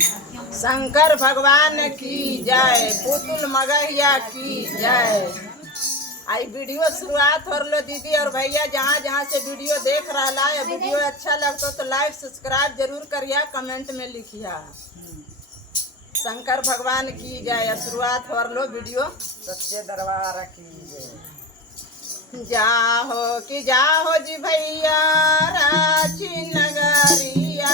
शंकर भगवान की जय, पुतुल मगहिया की जय। आई वीडियो शुरुआत हो लो दीदी और भैया, जहाँ जहाँ से वीडियो देख रहा है, वीडियो अच्छा लगता तो लाइक सब्सक्राइब जरूर करिया, कमेंट में लिखिया शंकर भगवान की जय। शुरुआत हो लो वीडियो। सच्चे दरबार की जय। जाहो कि जाहो जी भैया रांची नगरिया।